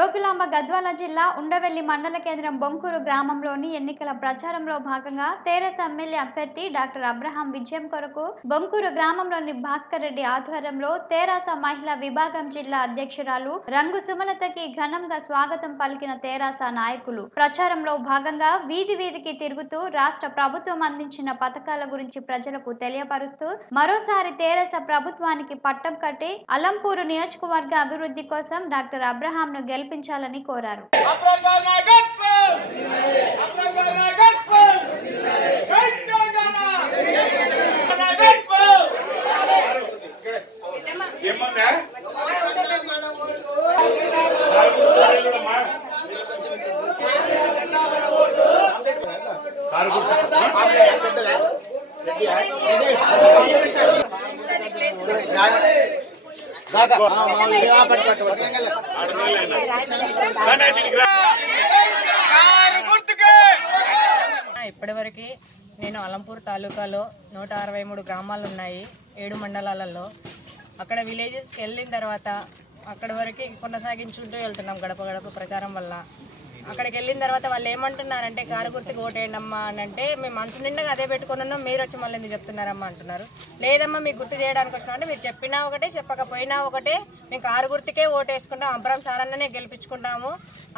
జోగులాంబ గద్వాల జిల్లా ఉండవెల్లి మండల కేంద్రం బొంకూరు గ్రామంలోని ఎన్నికల ప్రచారంలో భాగంగా తెరాస ఎమ్మెల్యే అభ్యర్థి డాక్టర్ అబ్రహాం విజయం కొరకు బొంకూరు గ్రామంలోని భాస్కర్ రెడ్డి ఆధ్వర్యంలో తెరాస మహిళా విభాగం జిల్లా అధ్యక్షురాలు రంగు సుమలతకి ఘనంగా స్వాగతం పలికిన తెరాస నాయకులు ప్రచారంలో భాగంగా వీధి వీధికి తిరుగుతూ రాష్ట్ర ప్రభుత్వం అందించిన పథకాల గురించి ప్రజలకు తెలియపరుస్తూ మరోసారి తెరాస ప్రభుత్వానికి పట్టం కట్టి అలంపూరు నియోజకవర్గ అభివృద్ధి కోసం డాక్టర్ అబ్రహాం ను గెలిపించాలని కోరారు. ఇప్పటివరకు నేను అలంపూర్ తాలూకాలో 163 గ్రామాలు ఉన్నాయి 7 మండలాలలో. అక్కడ విలేజెస్కి వెళ్ళిన తర్వాత అక్కడి వరకు కొనసాగించుకుంటూ వెళ్తున్నాం గడప గడప ప్రచారం వల్ల. అక్కడికి వెళ్ళిన తర్వాత వాళ్ళు ఏమంటున్నారంటే కారు గుర్తుకు ఓటేయండి అమ్మా అని అంటే మేము మనసు నిండుగా అదే పెట్టుకుని ఉన్నాం, మీరు వచ్చి మళ్ళీ ఎందుకు చెప్తున్నారమ్మా అంటున్నారు. లేదమ్మా మీకు గుర్తు చేయడానికి వచ్చినా అంటే మీరు చెప్పినా ఒకటే చెప్పకపోయినా ఒకటే, మేము కారు గుర్తుకే ఓటేసుకుంటాం, అబ్రాం సార్ అన్ననే గెలిపించుకుంటాము.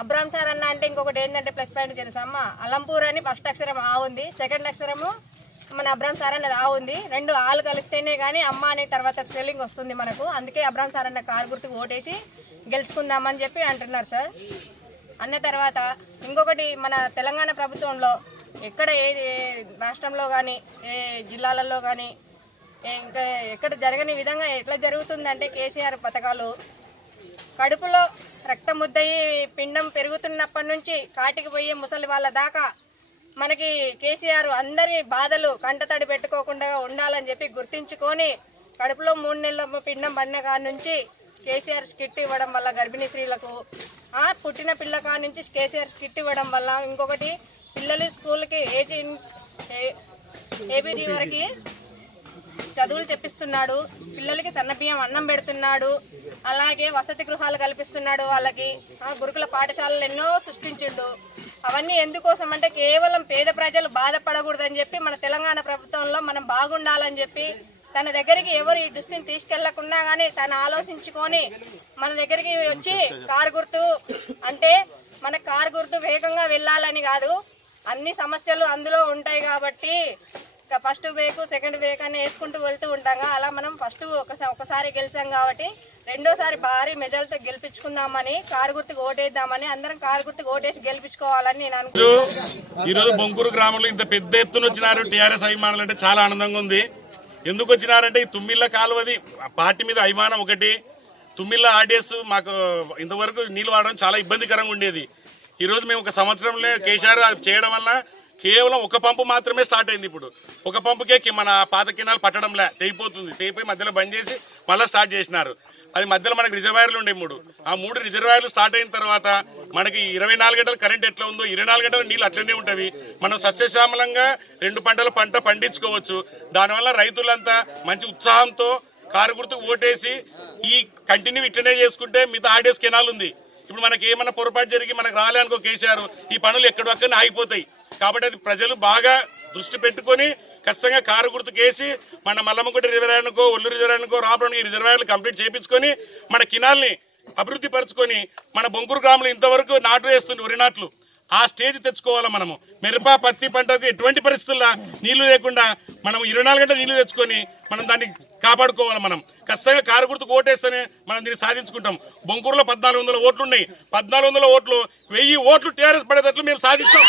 అబ్రాం సార్ అన్న అంటే ఇంకొకటి ఏంటంటే ప్లస్ పాయింట్ తెలుసమ్మ, అలంపూర్ అని ఫస్ట్ అక్షరం ఆ ఉంది, సెకండ్ అక్షరము మన అబ్రాం సార్ అన్నది ఆ ఉంది, 2 ఆలు కలిస్తేనే కానీ అమ్మ అనే తర్వాత స్పెల్లింగ్ వస్తుంది మనకు. అందుకే అబ్రాం సార్ అన్న కారు గుర్తుకు ఓటేసి గెలుచుకుందామని చెప్పి అంటున్నారు సార్. అన్న తర్వాత ఇంకొకటి మన తెలంగాణ ప్రభుత్వంలో ఎక్కడ ఏ రాష్ట్రంలో కానీ ఏ జిల్లాలలో కానీ ఇంకా ఎక్కడ జరగని విధంగా ఎట్లా జరుగుతుందంటే కేసీఆర్ పథకాలు కడుపులో రక్తం ముద్దయి పిండం పెరుగుతున్నప్పటి నుంచి కాటికి పోయే ముసలి వాళ్ళ దాకా మనకి కేసీఆర్ అందరి బాధలు కంటతడి పెట్టుకోకుండా ఉండాలని చెప్పి గుర్తించుకొని కడుపులో 3 నెలల పిండం పడిన కాడ నుంచి కేసీఆర్ స్కిట్ ఇవ్వడం వల్ల గర్భిణీ స్త్రీలకు, పుట్టిన పిల్ల కాడ నుంచి కేసీఆర్ స్కిట్ ఇవ్వడం వల్ల, ఇంకొకటి పిల్లలు స్కూల్కి ఏబీజీ వరకు చదువులు చెప్పిస్తున్నాడు, పిల్లలకి సన్నబియ్యం అన్నం పెడుతున్నాడు, అలాగే వసతి గృహాలు కల్పిస్తున్నాడు వాళ్ళకి, గురుకుల పాఠశాలలు ఎన్నో సృష్టించిండు. అవన్నీ ఎందుకోసం అంటే కేవలం పేద ప్రజలు బాధపడకూడదని చెప్పి మన తెలంగాణ ప్రభుత్వంలో మనం బాగుండాలని చెప్పి తన దగ్గరికి ఎవరు ఈ దృష్టిని తీసుకెళ్లకుండా గానీ తను ఆలోచించుకొని మన దగ్గరికి వచ్చి కారు గుర్తు అంటే మన కారు గుర్తు వేగంగా వెళ్ళాలని కాదు, అన్ని సమస్యలు అందులో ఉంటాయి కాబట్టి ఫస్ట్ బ్రేక్ సెకండ్ బ్రేక్ అని వేసుకుంటూ వెళ్తూ ఉంటాం. అలా మనం ఫస్ట్ ఒకసారి గెలిచాం కాబట్టి రెండోసారి భారీ మెజార్టీతో గెలిపించుకుందామని కారు గుర్తుకు ఓటేద్దామని అందరం కారు గుర్తుకు ఓటేసి గెలిపించుకోవాలని నేను అనుకుంటున్నాను. ఈ రోజు బొంకూరు గ్రామంలో ఇంత పెద్ద ఎత్తున వచ్చినారు టీఆర్ఎస్ అభిమానులు అంటే చాలా ఆనందంగా ఉంది. ఎందుకు వచ్చినారంటే ఈ తుమ్మిళ్ళ కాలువది పార్టీ మీద అభిమానం ఒకటి, తుమ్మిళ్ళ ఆర్డీఎస్ మాకు ఇంతవరకు నీళ్లు వాడడం చాలా ఇబ్బందికరంగా ఉండేది. ఈ రోజు మేము 1 సంవత్సరంలో కేసీఆర్ చేయడం వల్ల కేవలం 1 పంపు మాత్రమే స్టార్ట్ అయింది. ఇప్పుడు 1 పంపుకే మన పాత కినాలు పట్టడంలే, తెగిపోయి మధ్యలో బంద్ చేసి మళ్ళీ స్టార్ట్ చేసినారు. అది మధ్యలో మనకి రిజర్వాయర్లు ఉండే 3, ఆ 3 రిజర్వాయర్లు స్టార్ట్ అయిన తర్వాత మనకి 24 గంటలు కరెంట్ ఎట్లా ఉందో 24 గంటలు నీళ్ళు అట్లనే ఉంటవి. మనం సస్యశ్యామలంగా 2 పంటల పంట పండించుకోవచ్చు. దానివల్ల రైతులంతా మంచి ఉత్సాహంతో కారు గుర్తుకు ఓటేసి ఈ కంటిన్యూ ఇట్లనే చేసుకుంటే మిగతా ఆర్డీఎస్ కెనాల్ ఉంది. ఇప్పుడు మనకి ఏమన్నా పొరపాటు జరిగి మనకు రాలే అనుకో కేసీఆర్, ఈ పనులు ఎక్కడొక్కడనే ఆగిపోతాయి. కాబట్టి అది ప్రజలు బాగా దృష్టి పెట్టుకుని ఖచ్చితంగా కారు గుర్తుకేసి మన మల్లమ్మగుడి రిజర్వాయర్కో ఒల్లు రిజర్వాయర్కో రాబడి ఈ రిజర్వాయర్లు కంప్లీట్ చేయించుకొని మన కినాల్ని అభివృద్ధి పరుచుకొని మన బొంకూరు గ్రామంలో ఇంతవరకు నాటు వేస్తుంది వరి నాట్లు, ఆ స్టేజ్ తెచ్చుకోవాలి. మనము మిరప పత్తి పంటకు ఎటువంటి పరిస్థితుల్లో నీళ్లు లేకుండా మనం 24 గంటలు నీళ్లు తెచ్చుకొని మనం దాన్ని కాపాడుకోవాలి. మనం ఖచ్చితంగా కారు గుర్తుకు ఓటేస్తేనే మనం దీన్ని సాధించుకుంటాం. బొంకూరులో 1400 ఓట్లు ఉన్నాయి, 1400 ఓట్లు 1000 ఓట్లు టీఆర్ఎస్ పడేటట్లు మేము సాధిస్తాం.